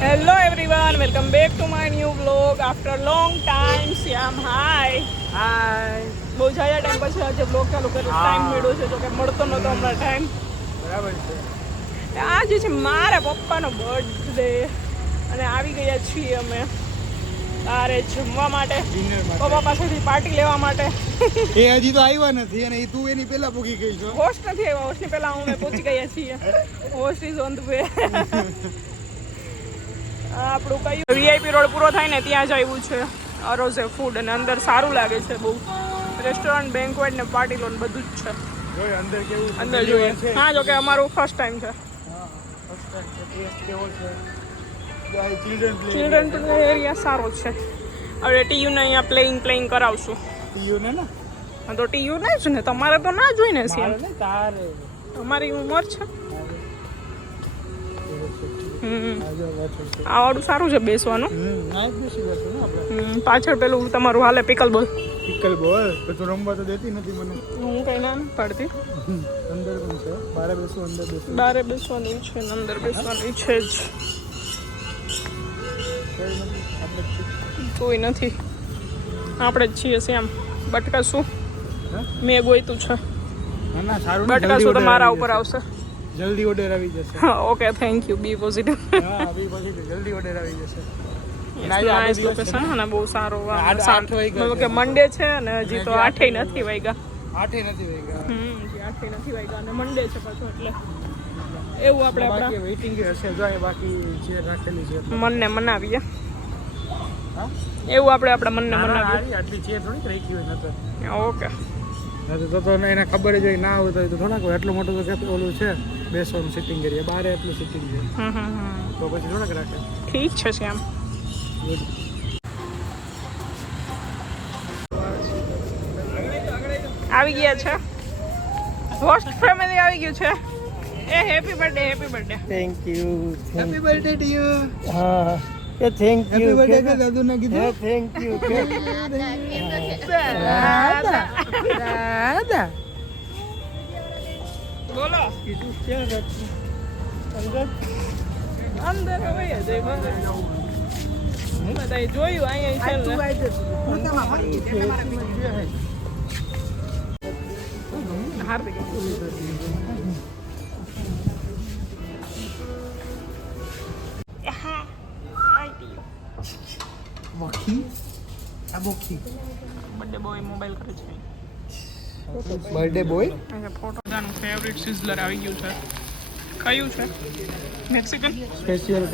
Hello everyone, welcome back to my new vlog after long time. Shyam hi. બહુ જાયા time પછી આજે vlog ચાલુ કર્યો. ટાઈમ મળ્યો છે, તો કે મળતો નહોતો હમણાં ટાઈમ. બરાબર છે. આજે છે મારા પપ્પાનો બર્થડે અને આવી ગયા છીએ અમે તારે જમવા માટે, પપ્પા પાસેથી પાર્ટી લેવા માટે. એ હજી તો આવ્યા નથી અને તું એની પહેલા પૂગી ગઈ છો. હોસ્ટ નથી આવ્યા, હોસ્ટની પહેલા અમે પહોંચી ગયા છીએ. Host is on the way. આપણું કયું વીઆઈપી રોડ પૂરો થાય ને ત્યાં જ આવ્યું છે અરોઝે ફૂડ, અને અંદર સારું લાગે છે બહુ. રેસ્ટોરન્ટ, બેન્ક્વેટ ને પાર્ટી લોન બધું જ છે. જોઈએ અંદર કેવું છે. અંદર જોઈએ. હા, જો કે અમારું ફર્સ્ટ ટાઈમ છે. ચિલ્ડ્રન પ્લે એરિયા સારો છે. હવે ટીયુને અહીંયા પ્લેઇંગ કરાવશું. ટીયુને ને? હા, તો ટીયુ નહીં જ ને, તમારે તો ના જોઈને છે. તારે અમારી ઉંમર છે. આ વાળું સારું છે બેસવાનું. પાછળ પેલું તમારું હાલે પિકલ બોલ. તો રમવા તો દેતી નથી મને. હું કઈ ના પાડતી. અંદર પણ છે, બારે બેસું, અંદર બેસું. બારે બેસવાનું છે ને અંદર બેસવાનું છે જ. કોઈ નથી, આપણે જ છીએ શ્યામ. બટકાશું મેં ગોઈતું છે. બટકાશું તો મારા ઉપર આવશે. જલ્દી ઓર્ડર આવી જશે. Okay, thank you. Be positive. હા, બી પોઝિટિવ. જલ્દી ઓર્ડર આવી જશે. નાઇસ લોકેશન અને બહુ સારો. મતલબ કે મંડે છે અને હજી તો 8 નથી વાગ્યા. 8 નથી વાગ્યા. હજી 8 નથી વાગ્યા અને મંડે છે પાછું, એટલે એવું આપણે બાકી વેઇટિંગ હશે. જો બાકી ચેર રાખેલી છે, મનને મનાવીએ. એવું આપણે મનને મનાવીએ. આટલી ચેર થોડી રાખી હોય નતો. ઓકે, તો એને ખબર જ હોય, ના હોય તો થોડાક એટલું મોટું તો ઓલું છે બેસવાનું સિટિંગ એરિયા, બારે એટલું સિટિંગ છે. તો પછી થોડાક રાખે. ઠીક છે શ્યામ. આવી ગયા છે હોસ્ટ ફેમિલી, આવી ગયું છે. એ happy birthday, happy birthday. Thank you. Happy birthday to you. હા, એ થેન્ક યુ. હેપી બર્થડે કે દાદુ ને કીધું. Thank you. દાદા બોલો. કીધું ક્યાં રાખું? અંદર હોય જ બધા જોયું અહીંયા છે. હાર્દિક મખી આ બોખી બર્થડે બોય મોબાઈલ કરે છે. બર્થડે બોય ફોટો જાનું ફેવરિટ સિઝલર આવી ગયું છે. કયું છે? Mexican special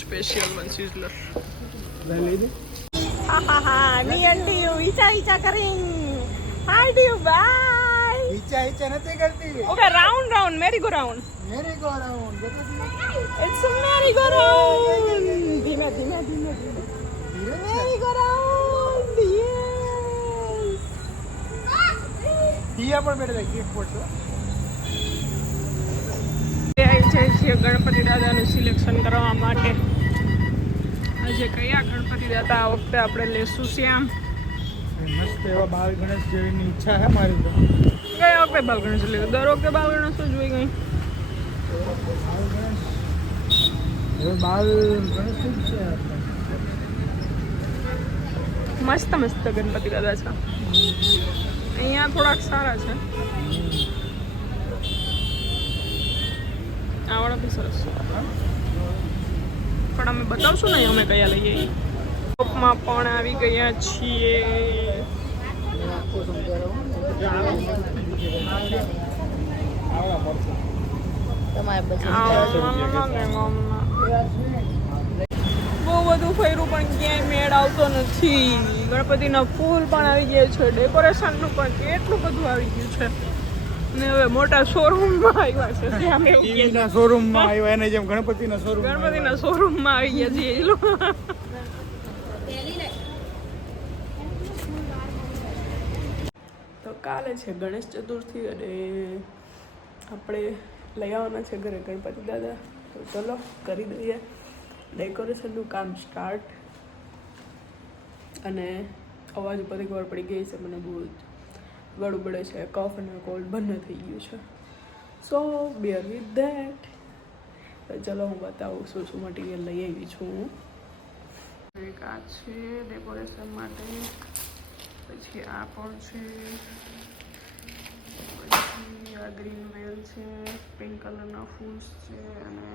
special one sizzler. લઈ દે. હા, મી આંટી યુ ઈચા કરિંગ. Hi do you bye. ઈચા નથી કરતી. Okay, round merry-go-round. It's a merry-go-round. ધીમે merry-go-round. Yes. દિયા પણ બેઠા ગિફ્ટ પડશે. આવી જાય છે ગણપતિ દાદાનું સિલેક્શન કરવા માટે. આજે કયા ગણપતિ દાદા આ વખતે આપણે લેશું શ્યામ? મસ્ત એવા બાલ ગણેશ જેવીની ઈચ્છા છે મારી તો. કયા વખતે બાલ ગણેશ લીધો? દર વખતે બાલ ગણેશ જ જોઈ ગઈ. બાલ ગણેશ છે. મસ્ત ગણપતિ દાદા છે. અહીંયા થોડાક સારા છે. આવડા બી સરસ છે, પણ અમે બતાવશું ને અમે કયા લઈએ. શોપમાં પણ આવી ગયા છીએ. બહુ બધું ફર્યું પણ ક્યાંય મેળ આવતો નથી. ગણપતિના ફૂલ પણ આવી ગયા છે, ડેકોરેશનનું પણ કેટલું બધું આવી ગયું છે. ને હવે મોટા શોરૂમમાં આવ્યા છે. ટીવીના શોરૂમમાં આવ્યા, એને જેમ ગણપતિના શોરૂમમાં આવી ગયા છે એ લોકો. તો કાલે છે ગણેશ ચતુર્થી અને આપણે લઈ આવવાના છે ઘરે ગણપતિ દાદા. તો ચલો કરી દઈએ ડેકોરેશનનું કામ સ્ટાર્ટ. અને અવાજ ઉપરથી ખબર પડી ગઈ છે મને, બહુ ગળું પડે છે, કફ અને કોલ્ડ બંને થઈ ગયું છે. સો બેર વિથ ધેટ. તો ચલો હું બતાવું શું શું મટીરિયલ લઈ આવી છું હું. એક આ છે ડેકોરેશન માટે, પછી આ પણ છે, પછી આ ગ્રીન વેલ છે, પિંક કલરના ફૂલ્સ છે, અને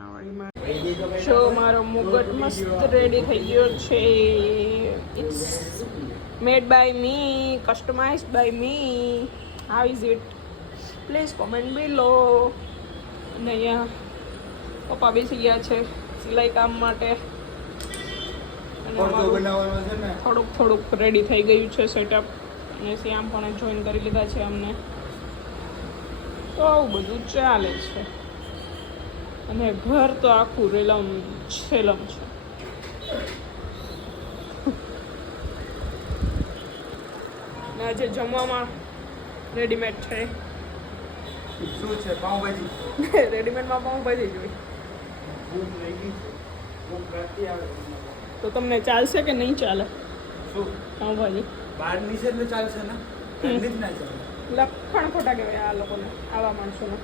આ વાળીમાં જો મારો મુગટ મસ્ત રેડી થઈ ગયો છે. It's made by me, customized by me. How is it? Please comment below. અને અહીંયા પપ્પા બેસી ગયા છે સિલાઈ કામ માટે. અને થોડુંક થોડુંક રેડી થઈ ગયું છે સેટઅપ. અને શ્યામ પણ જોઈન કરી લીધા છે અમને. તો આવું બધું ચાલે છે. અને ઘર તો આખું રેલમ છેલમ છે. ને આજે જમવામાં રેડીમેડ છે. શું છે? પાઉંભાજી. રેડીમેડમાં પાઉંભાજી જોઈ ભૂખ લાગી છે. ભૂખ રાતથી આવે. તો તમને ચાલશે કે નહીં ચાલે શું પાઉંભાજી? બહાર નીચે એટલે ચાલશે ને, ઘરની જ ના ચાલે. લખણ ખોટા કહેવાય આ લોકોને, આવા માણસોને.